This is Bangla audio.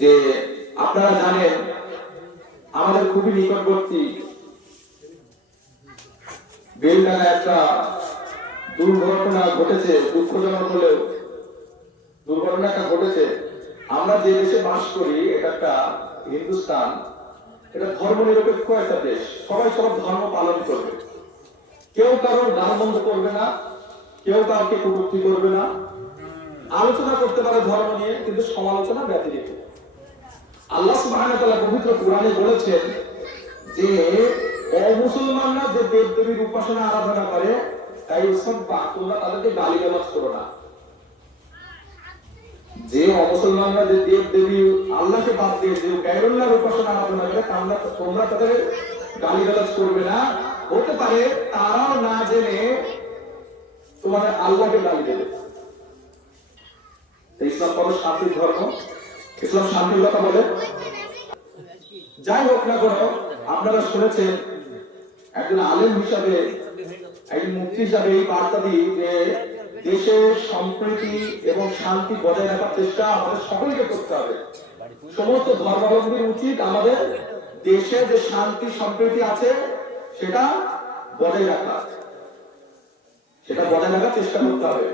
যে আপনারা জানেন, আমাদের খুবই নিকটবর্তী বেলডাঙ্গা একটা দুর্ঘটনা ঘটেছে, দুঃখজনক হলেও। দুর্ঘটনা একটা ঘটেছে। আমরা যে দেশে বাস করি, এটা একটা হিন্দুস্তান, এটা ধর্ম নিরপেক্ষ একটা দেশ। সবাই সব ধর্ম পালন করবে। কেউ কারোর গান বন্ধ করবে না, কেউ কাউকে কটূক্তি করবে না। আলোচনা করতে পারে ধর্ম নিয়ে, কিন্তু সমালোচনা ব্যতিরিক্ত আল্লাহ সুবহানাহু পবিত্র কোরআনে বলেছেন যে অমুসলমানরা যে দেব দেবীর উপাসনা আরাধনা করে, তাই সব তোমরা তাদেরকে গালিগালাজ করো না। যে অমুসলমানরা যে দেব আল্লাহকে বাদ দিয়ে যে গায়রুল্লাহর উপাসনা আরাধনা করে, তোমরা তোমরা তাদের গালিগালাজ করবে না। হতে পারে তারাও না জেনে তোমাদের আল্লাহকে গালি দেবে। ইসলাম কত শান্তির ধর্ম ইসলাম শান্তির কথা বলে। যাই হোক না কেন, আপনারা শুনেছেন, একজন আলেম হিসাবে, একজন মুক্তি হিসাবে এই বার্তা দিই যে দেশের সম্প্রীতি এবং শান্তি বজায় রাখার চেষ্টা আমাদের সকলকে করতে হবে। সমস্ত ধর্মাবলম্বীর উচিত আমাদের দেশে যে শান্তি, সম্প্রীতি আছে, সেটা বজায় রাখা। সেটা বজায় রাখার চেষ্টা করতে হবে।